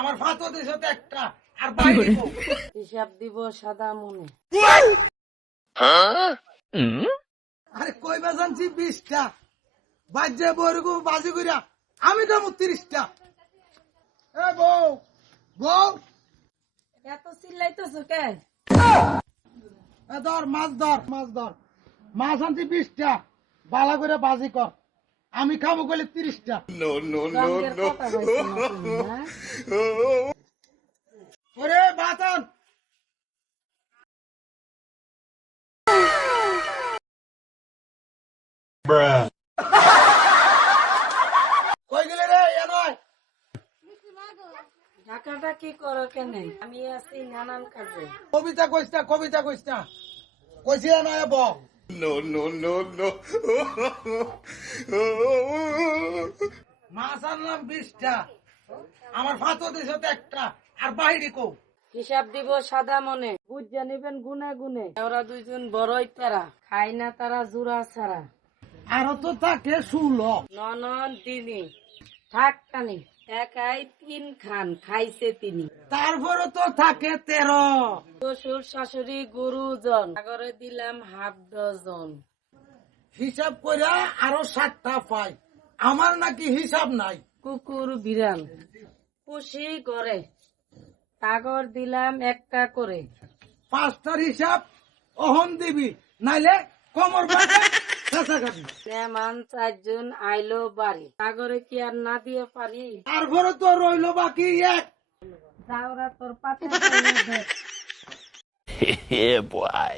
আমার ফাতো দিছ একটা আর বাইরে হিসাব দিব সাদা মনে। আরে কইবা জানছি 20টা বাজে বরগু বাজি কইরা আমি দাম 30টা। এ বউ বউ এত চিল্লাইতেছো কে? এ ধর মাছ মাছ আনছি 20টা বালা করে বাজি কর আমি খাবো কইলে 30টা। রঙের কথা কইছো না তুমি, হ্যাঁ? ওরে বাতান কই গেলে রে এ নয় ঢাকাটা কি করো কেন? আমি আছি নানান কাজে। কবিতা কইস্তা কইছি এ নয় ব মাছ আনলাম 20টা আমার ফাতো দিছ একটা আর বাইরে কো হিসাব দিব সাদা মনে, বুঝা নিবেন গুনে গুনে। ওরা দুইজন বড়ই তারা, খাই না তারা জুরা ছাড়া। আরো তো থাকে শুলো ননন তিনি থাক কানি, একাই 3 খান, খাইছে তিনি। তারপরে তো থাকে 13 শ্বশুর শাশুড়ি গুরুজন, সাগরে দিলাম হাফ ডজন। হিসাব কইরা আরো 7টা পাই আমার নাকি হিসাব নাই। কুকুর বিড়াল খুশি করে, সাগর দিলাম একটা করে। 5টার হিসাব অহন দিবি নাইলে কমর বাঁধে চেঁচা খাবি। মেহমান 4 জন আইলো বাড়ি, সাগরে কি আর না দিয়ে পারি? তারপরে তো রইলো বাকি এক যাওরা তোর পাতে দেখ। Yeah, boy.